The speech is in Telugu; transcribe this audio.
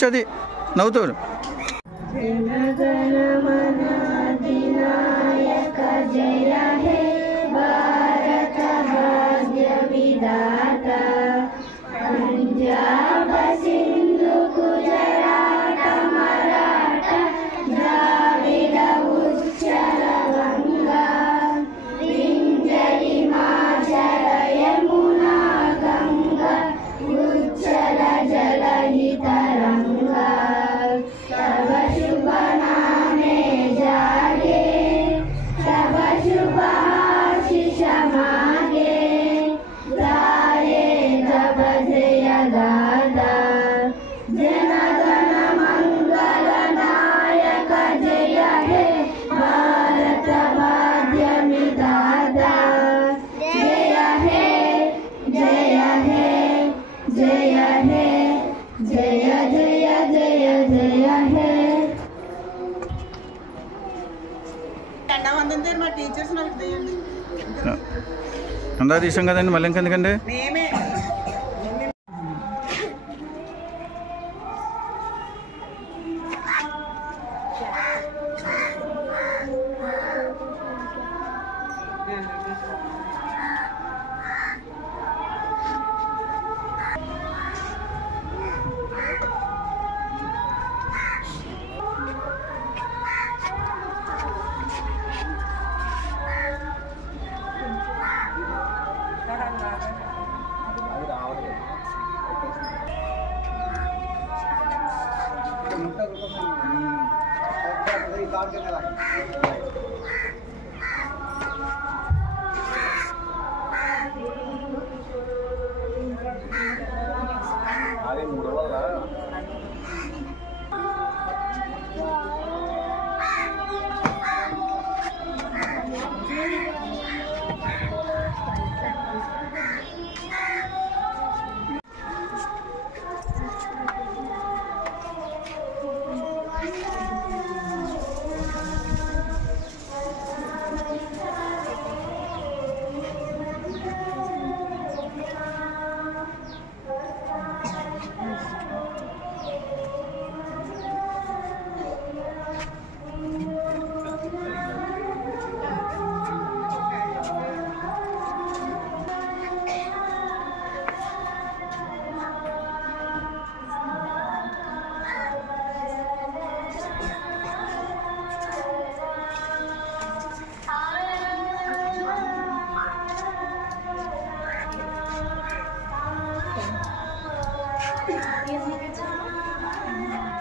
చది నవ్వుతాడు. జయ హే భారత భాగ్య విధాత పంజాబ సింధు గుజరాట మరాఠ ద్రావిడ ఉచ్చల గంగా వింధ్య హిమాచల యమునా గంగా ఉచ్చల జలధి తరంగా తవ శుభ నామే జాగే तब शुभ आशीष मागे गाये तब जय दादा जन गण मंगल नायक जय हे भारत भाग्य विधाता जय हे जय हे जय हे जय जय जय जय हे అందా తీసాం కదండి, మళ్ళీ ఇంకెందుకండి? Music guitar.